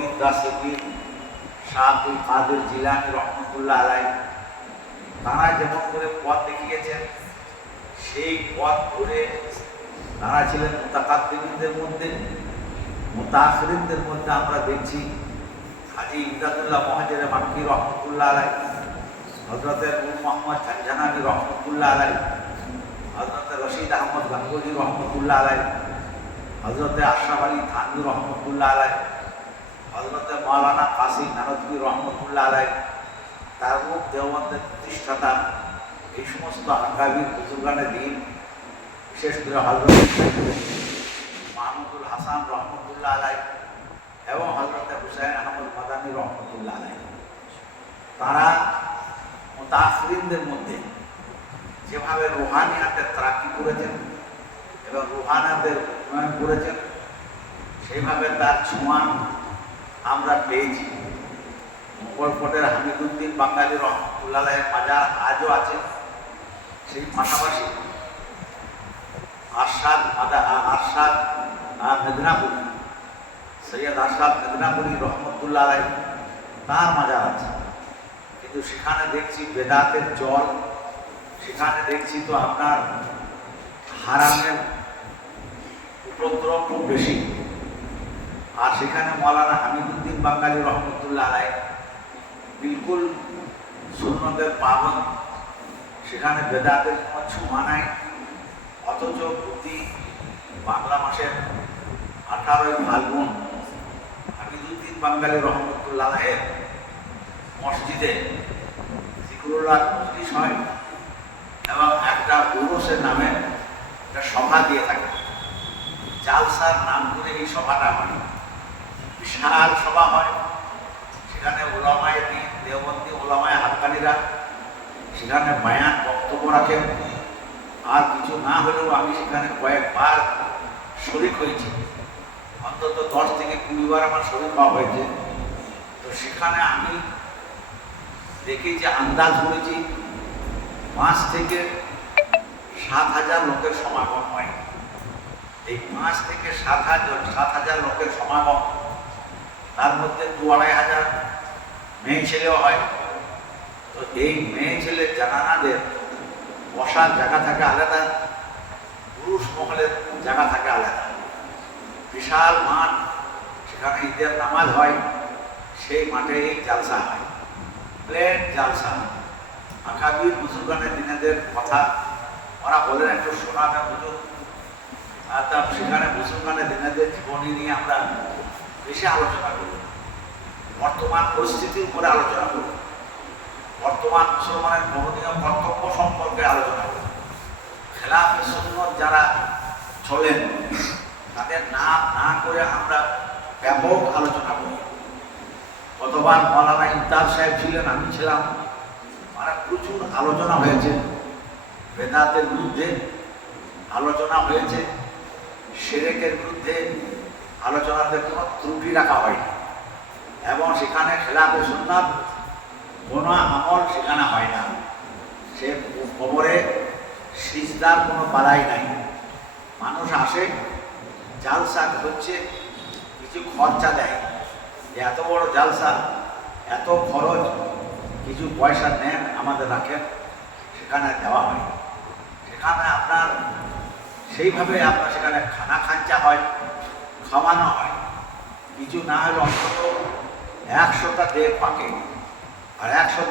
পীর দাসপীর শাহ আব্দুল কাদের জিলানী রহমতুল্লাহ আলাই তারা যেমন করে পথ দেখিয়েছেন, সেই পথ ধরে তারা ছিলেন মুতাকাদ্দিমীনদের মধ্যে। মুতাআখিরিনদের মধ্যে আমরা দেখছি হাজী ইমদাদুল্লাহ মুহাজির মাক্কি রহমতুল্লাহ আলাই, হযরত নূর মোহাম্মদ ঝানঝানানী রহমতুল্লাহ আলাই, হযরত রশিদ আহমদ গাঙ্গুহি রহমতুল্লাহ আলাই, হযরত আশরাফ আলী থানভী রহমতুল্লাহ আলাই, হযরত মাওলানা কাসিম নানতভী রহমতুল্লাহ আলাই, তারুক দেওবন্দের প্রতিষ্ঠাতা, এই সমস্ত আকাবির বুজুর্গানে দিন, বিশেষ করে হযরত মাহমুদুল হাসান রহমতুল্লাহ আলাই এবং হযরত হুসাইন আহমদ মাদানী রহমতুল্লাহ আলাই, তারা মুতাআখিরিনদের মধ্যে যেভাবে রুহানিয়াতের তারাক্কি করেছেন এবং রুহানিয়াতের উন্নয়ন করেছেন, সেইভাবে তার ছোঁয়া আমরা পেয়েছি। মুগলকোটের হামিদুদ্দিন বাঙালি রহমতুল্লাহ আলাইয়ের মাজার আজও আছে। সেই পাশাপাশি আরশাদ মেদিনাপুরি, সৈয়দ আরশাদ মেদিনাপুরি রহমতুল্লাহ আলাই তার মাজার আছে। কিন্তু সেখানে দেখছি বেদাতের জল, সেখানে দেখছি তো আপনার হারামের উপদ্রব খুব বেশি। আর সেখানে মৌলানা হামিদুদ্দিন বাঙালি রহমতুল্লাহ আলাই বিলকুল সুন্নতের পাবন, সেখানে বেদাতের কোনো ছোঁয়া নাই। অথচ প্রতি বাংলা মাসের 18ই ফাল্গুন হামিদুদ্দিন বাঙালি রহমতুল্লাহ আলাইয়ের মসজিদে জিকরুল্লাহ মজলিস হয় এবং একটা উরুসের নামে একটা সভা দিয়ে থাকে। জালসার নাম করে এই সভাটা হয়, বিশাল সভা হয়। সেখানে ওলামায়ে দ্বীন, দেওবন্দি ওলামায়ে হাক্কানীরা সেখানে বায়ান বক্তব্য রাখেন। আর কিছু না হলেও আমি সেখানে কয়েকবার শরীক হয়েছি, অন্তত 10 থেকে 20 বার আমার শরীক হওয়া হয়েছে। তো সেখানে আমি দেখি যে আন্দাজ করেছি 5 থেকে 7,000 লোকের সমাগম হয়। এই 5 থেকে 7,000 লোকের সমাগম, তার মধ্যে 2,500 মেয়ে ছেলেও হয়। তো এই মেয়ে ছেলে জানানাদের বসার জায়গা থাকে আলাদা, পুরুষ মহলের জায়গা থাকে আলাদা। বিশাল মাঠ, সেখানে ঈদের নামাজ হয়, সেই মাঠে এই জালসা হয়, প্লেন জালসা। আকাবির বুজুর্গানের দিনেদের কথা ওরা বলেন একটু শোনাবে বুঝুন। আর তা সেখানে বুজুর্গানের দিনেদের জীবনী নিয়ে আমরা বেশি আলোচনা করি, বর্তমান পরিস্থিতির উপরে আলোচনা করি, বর্তমান মুসলমানের করণীয় কর্তব্য সম্পর্কে আলোচনা করি। খেলাফে সুন্নত যারা চলেন তাদের নাম না করে আমরা ব্যাপক আলোচনা করি। গতবার মৌলানা ইমতাজ সাহেব ছিলেন, আমি ছিলাম, মানে প্রচুর আলোচনা হয়েছে। বেদাতের বিরুদ্ধে আলোচনা হয়েছে, শিরকের বিরুদ্ধে আলোচনাতে কোনো ত্রুটি রাখা হয়নি এবং সেখানে খেলাফে সুন্নাত কোনো আমল সেখানে হয় না। সে কবরে সিজদার কোনো বালাই নাই। মানুষ আসে, জালসা হচ্ছে, কিছু খরচা দেয়, যে এত বড় জালসা, এত খরচ, কিছু পয়সা নেন আমাদের রাখেন, সেখানে দেওয়া হয়। সেখানে আপনার সেইভাবে আপনার সেখানে খানা খাঞ্চা হয়, খাওয়ানো হয়। কিছু না হলে অন্তত 100টা দেড় পাকে, আর 100